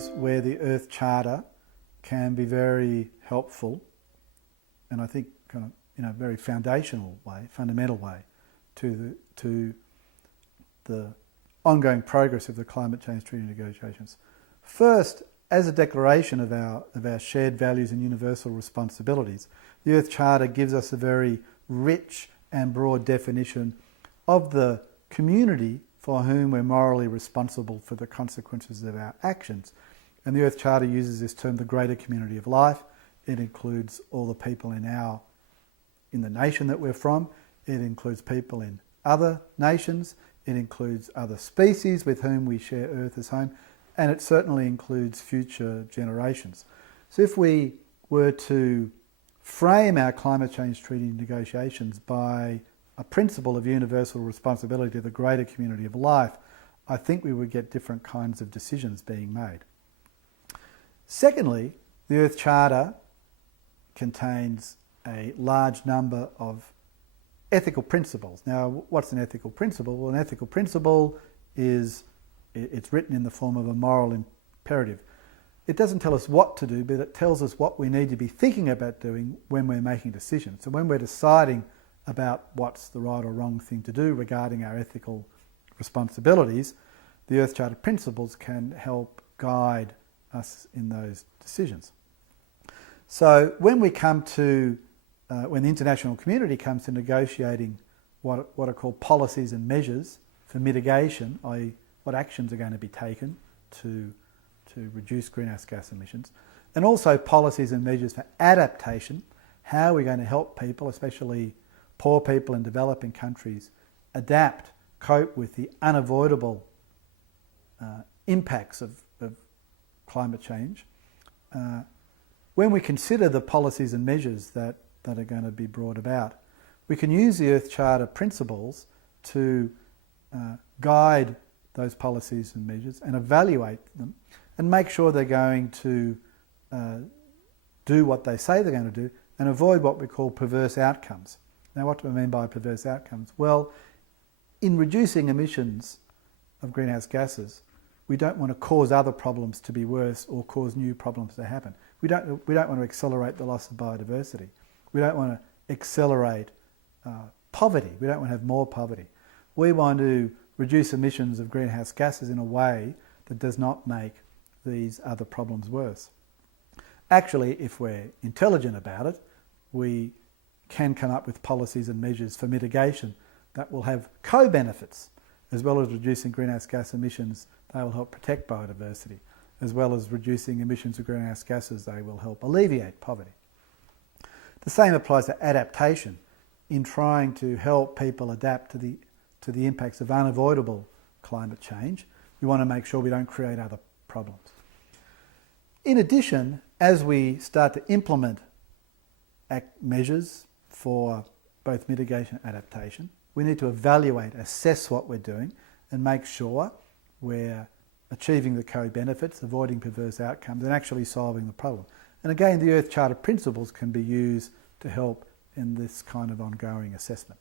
areas where the Earth Charter can be very helpful, and I think kind of in a very fundamental way, to the ongoing progress of the climate change treaty negotiations. First, as a declaration of our shared values and universal responsibilities, the Earth Charter gives us a very rich and broad definition of the community for whom we're morally responsible for the consequences of our actions. And the Earth Charter uses this term, the greater community of life. It includes all the people in the nation that we're from. It includes people in other nations. It includes other species with whom we share Earth as home. And it certainly includes future generations. So if we were to frame our climate change treaty negotiations by a principle of universal responsibility to the greater community of life, I think we would get different kinds of decisions being made. Secondly, the Earth Charter contains a large number of ethical principles. Now, what's an ethical principle? Well, an ethical principle is, it's written in the form of a moral imperative. It doesn't tell us what to do, but it tells us what we need to be thinking about doing when we're making decisions. So when we're deciding about what's the right or wrong thing to do regarding our ethical responsibilities, the Earth Charter principles can help guide us in those decisions. So when we come to, when the international community comes to negotiating what are called policies and measures for mitigation, i.e. what actions are going to be taken to reduce greenhouse gas emissions, and also policies and measures for adaptation, how we're going to help people, especially poor people in developing countries, adapt, cope with the unavoidable impacts of climate change. When we consider the policies and measures that are going to be brought about, we can use the Earth Charter principles to guide those policies and measures and evaluate them and make sure they're going to do what they say they're going to do and avoid what we call perverse outcomes. Now, what do I mean by perverse outcomes? Well, in reducing emissions of greenhouse gases, we don't want to cause other problems to be worse or cause new problems to happen. We don't want to accelerate the loss of biodiversity. We don't want to accelerate poverty. We don't want to have more poverty. We want to reduce emissions of greenhouse gases in a way that does not make these other problems worse. Actually, if we're intelligent about it, we can come up with policies and measures for mitigation that will have co-benefits. As well as reducing greenhouse gas emissions, they will help protect biodiversity. As well as reducing emissions of greenhouse gases, they will help alleviate poverty. The same applies to adaptation. In trying to help people adapt to the impacts of unavoidable climate change, we want to make sure we don't create other problems. In addition, as we start to implement measures for both mitigation and adaptation, we need to evaluate, assess what we're doing and make sure we're achieving the co-benefits, avoiding perverse outcomes and actually solving the problem. And again, the Earth Charter principles can be used to help in this kind of ongoing assessment.